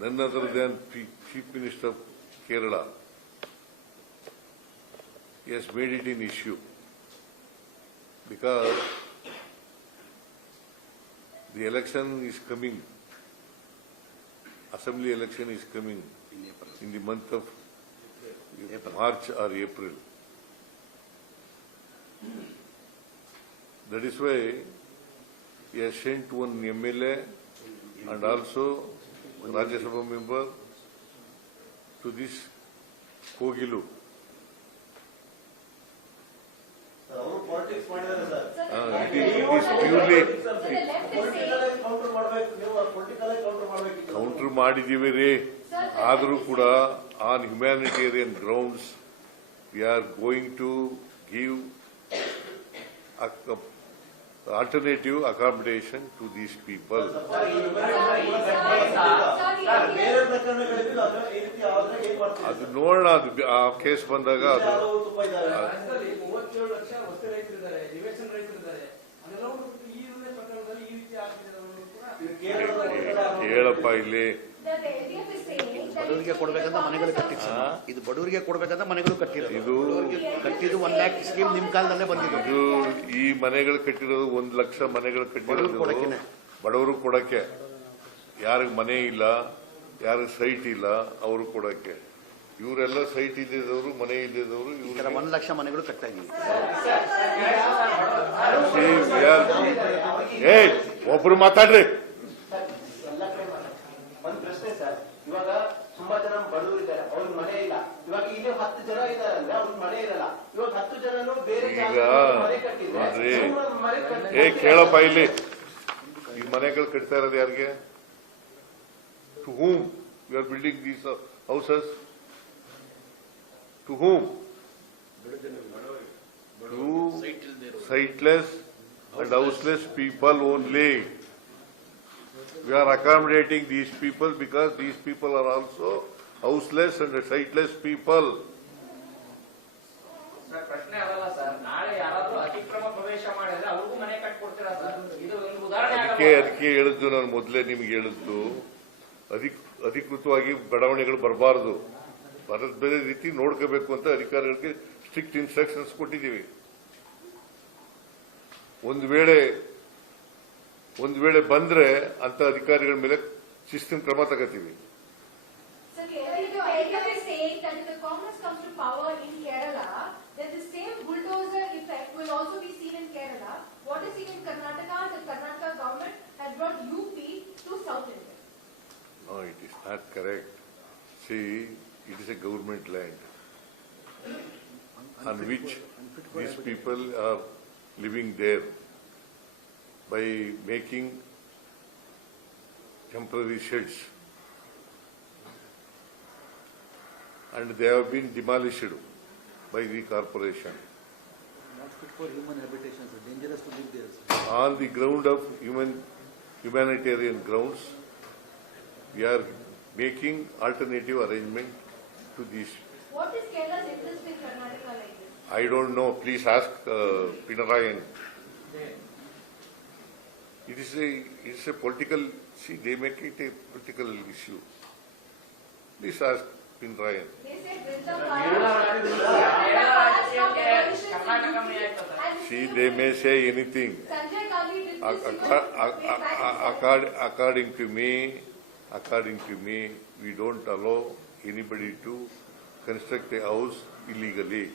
None other than Chief Minister of Kerala. He has made it an issue because the election is coming. Assembly election is coming in the month of March or April. That is why he has sent one MLA and also Rajya Sabha member to this Kogilu. It is purely counter ಮಾಡಿದೀವಿ ರೀ. ಆದರೂ ಕೂಡ on humanitarian grounds we are going to give alternative accommodation to these people. ಅದು ನೋಡೋಣ, ಅದು ಆ ಕೇಸ್ ಬಂದಾಗ ಅದು ಹೇಳಪ್ಪ ಇಲ್ಲಿ ಬಡವರಿಗೆ ಕೊಡಬೇಕಂತ ಮನೆಗಳು ಕಟ್ಟಿದ್ದು ಇದು ಬಡವರಿಗೆ ಕೊಡಬೇಕಂತ ಮನೆಗಳು ಕಟ್ಟಿರೋದು ಇದು ಕಟ್ಟಿದ್ದು 1 ಲಕ್ಷ ಸ್ಕೀಮ್ ನಿಮ್ ಕಾಲದಲ್ಲೇ ಬಂದಿದೆ. ಇದು ಈ ಮನೆಗಳು ಕಟ್ಟಿರೋದು 1 ಲಕ್ಷ ಮನೆಗಳು ಕಟ್ಟಿರೋದು ಬಡವರು ಕೊಡಕ್ಕೆ. ಯಾರಿಗೆ ಮನೆ ಇಲ್ಲ, ಯಾರಿಗೆ ಸೈಟ್ ಇಲ್ಲ ಅವರು ಕೊಡಕ್ಕೆ. ಇವರೆಲ್ಲ ಸೈಟ್ ಇಲ್ಲದವರು, ಮನೆ ಇಲ್ಲದವರು, ಇವ್ರ 1 ಲಕ್ಷ ಮನೆಗಳು ಕಟ್ಟಾಗಿವೆ. ಒಬ್ರು ಮಾತಾಡ್ರಿ. ಒಂದು ಪ್ರಶ್ನೆ ಸರ್, ಇವಾಗ ತುಂಬಾ ಜನ ಬಡವರು ಇದ್ದಾರೆ, ಅವ್ರಿಗೆ ಮನೆ ಇಲ್ಲ. ಇವಾಗ ಇಲ್ಲಿ 10 ಜನ ಇದ್ದಾರೆ ಅಂದ್ರೆ ಅವ್ರಿಗೆ ಮನೆ ಇರಲ್ಲ. ಇವಾಗ 10 ಜನನು ಬೇರೆ ಮನೆ ಕಟ್ಟಿದ್ರೆ ಕೇಳಪ್ಪ ಇಲ್ಲಿ, ಈ ಮನೆಗಳು ಕಟ್ತಾ ಇರೋದು ಯಾರಿಗೆ? To whom you are building these houses? To whom? To sightless and houseless people only. We are accommodating these people because these people are also houseless and sightless people. ಪ್ರಶ್ನೆ ಅದಲ್ಲ ಸರ್, ನಾಳೆ ಯಾರಾದ್ರೂ ಅತಿಕ್ರಮ ಪ್ರವೇಶ ಮಾಡಿದ್ರೆ ಅವ್ರಿಗೂ ಮನೆ ಕಟ್ಕೊಡ್ತೀರಾ ಸರ್? ಇದು ಒಂದು ಉದಾಹರಣೆ. ಅದಕ್ಕೆ ಹೇಳಿದ್ದು, ನಾನು ಮೊದಲೇ ನಿಮ್ಗೆ ಹೇಳಿದ್ದು, ಅಧಿಕೃತವಾಗಿ ಬಡಾವಣೆಗಳು ಬರಬಾರದು, ಬೇರೆ ರೀತಿ ನೋಡ್ಕೋಬೇಕು ಅಂತ ಅಧಿಕಾರಿಗಳಿಗೆ ಸ್ಟ್ರಿಕ್ಟ್ ಇನ್ಸ್ಟ್ರಕ್ಷನ್ಸ್ ಕೊಟ್ಟಿದ್ದೀವಿ. ಒಂದು ವೇಳೆ ಬಂದ್ರೆ ಅಂತ ಅಧಿಕಾರಿಗಳ ಮೇಲೆ ಶಿಸ್ತಿನ ಕ್ರಮ ತಗೋತೀವಿ. No, it is not correct. See, it is a government land on which these people are living there by making temporary sheds, and they have been demolished by the corporation. Not fit for human habitation, sir. Dangerous to live there, sir. On the ground of humanitarian grounds, we are making alternative arrangement to these. What is Kerala's interest in Karnataka like this? I don't know. Please ask Pinarayan. It is a political. See, they make it a political issue. Please ask Pinarayan. They said See, they may say anything. According to me, we don't allow anybody to construct a house illegally.